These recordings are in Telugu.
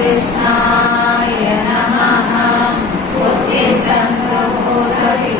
श्रीकृष्णाय नमः बुद्धिसम्प्रभूतपिशाचाः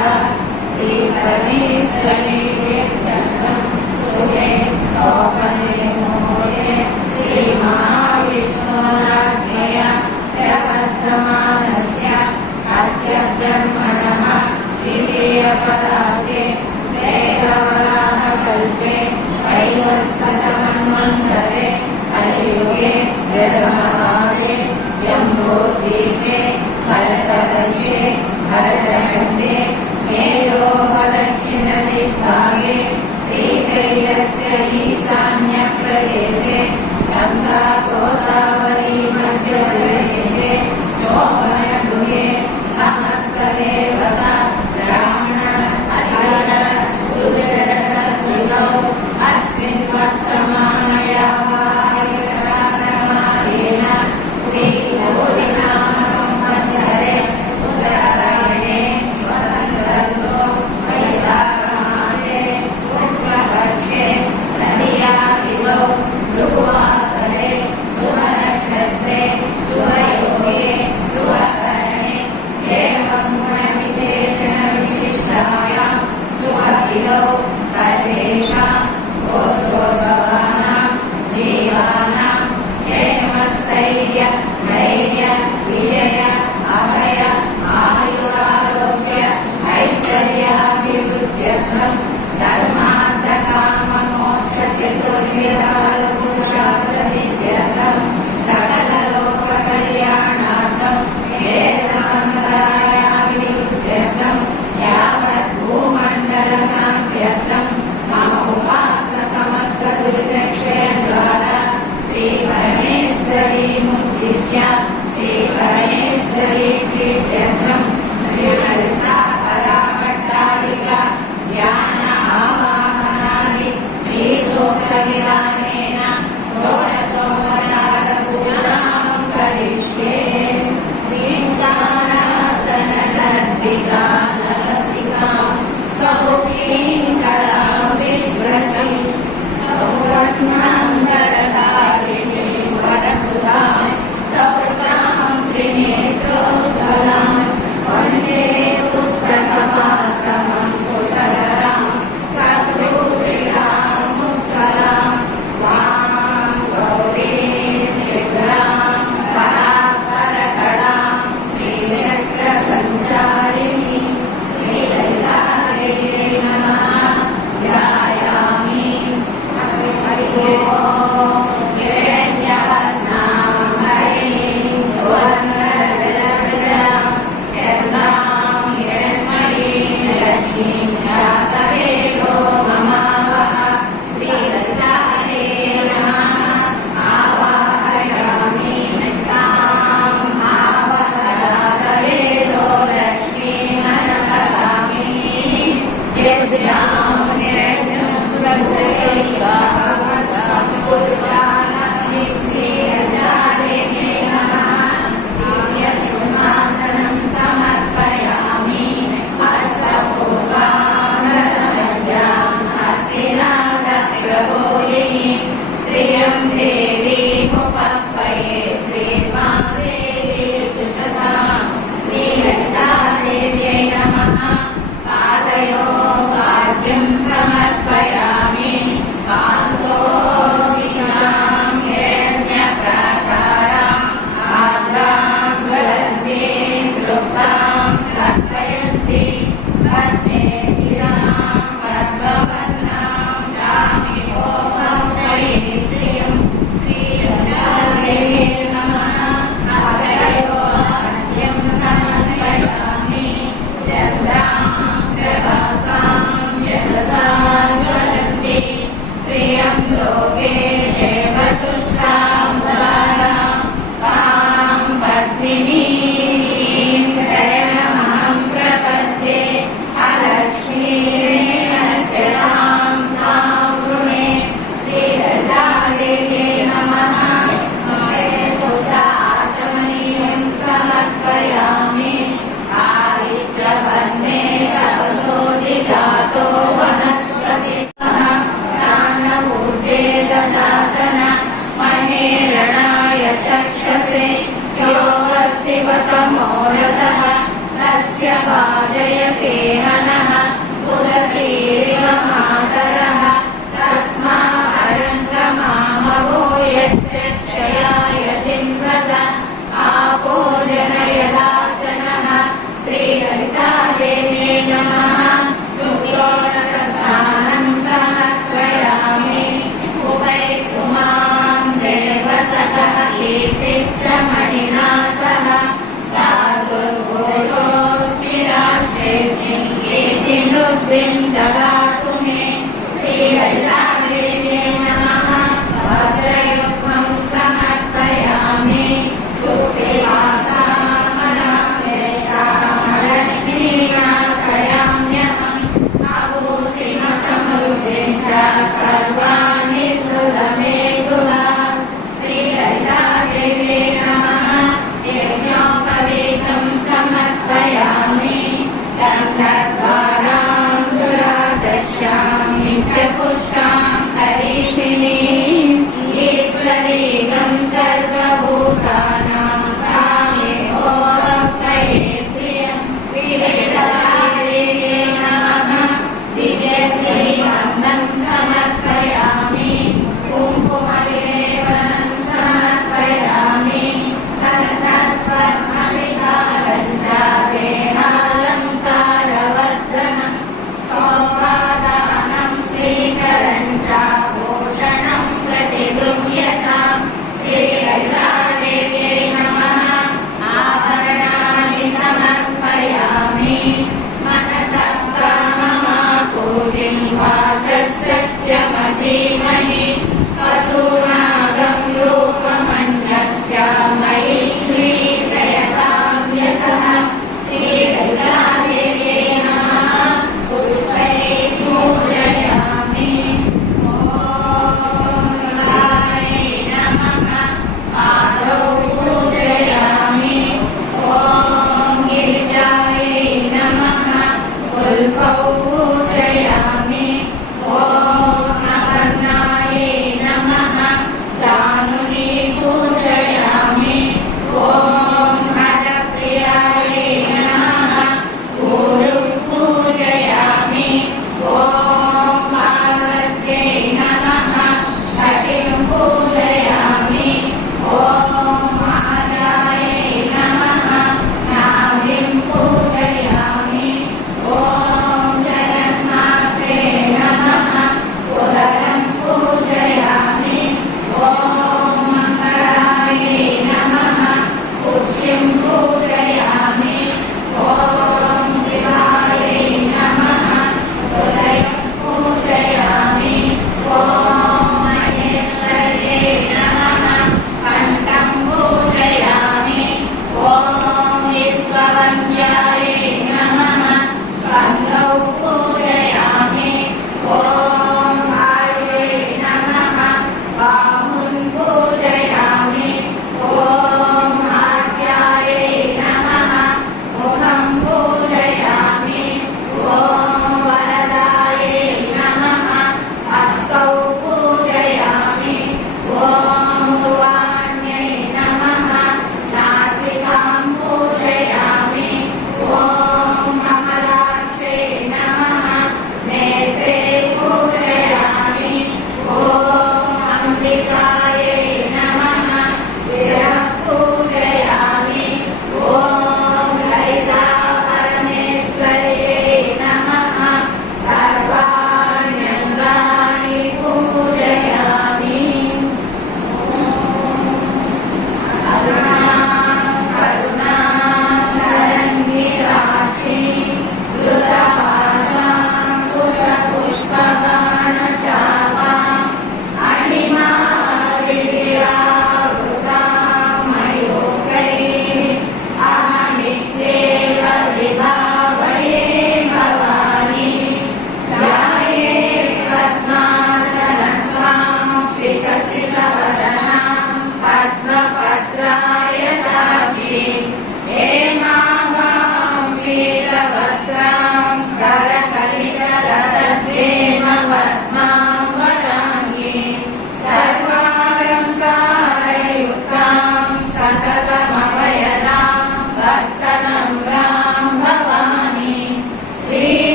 indagar.